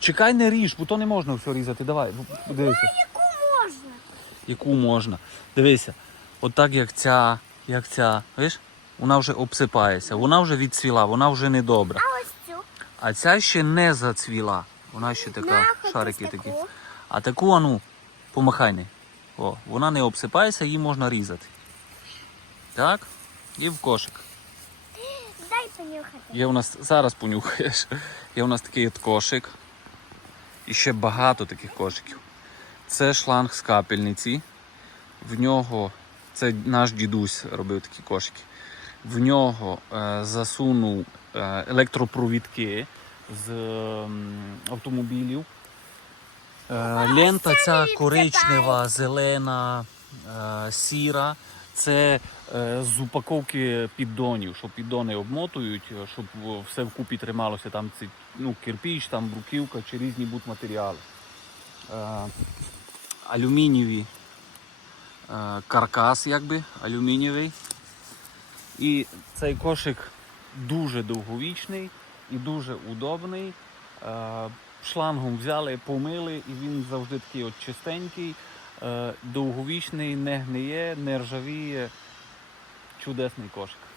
Чекай, не ріж, бо то не можна все різати. Давай, дивися. Яку можна? Яку можна. Дивися, отак як ця, як ця, видиш? Вона вже обсипається, вона вже відцвіла, вона вже не добра. А ось цю. А ця ще не зацвіла. Вона ще така, На, шарики такі. А таку, ану, помахай не. О, вона не обсипається, її можна різати. Так? І в кошик. Дай понюхати. Є у нас, зараз понюхаєш, є у нас такий от кошик. І ще багато таких кошиків. Це шланг з капельниці. В нього, це наш дідусь робив такі кошики. В нього е, засунув е, електропровідки з ем, автомобілів. Е, лента ця коричнева, зелена, е, сіра. Це е, з упаковки піддонів, що піддони обмотують, е, щоб е, все вкупі трималося. Там ці, ну, кирпіч, там бруківка чи різні будматеріали. Е, алюмінієві каркас, якби, алюмінієвий. І цей кошик дуже довговічний і дуже удобний. Шлангом взяли, помили, і він завжди такий от чистенький, довговічний, не гниє, не ржавіє. Чудесний кошик.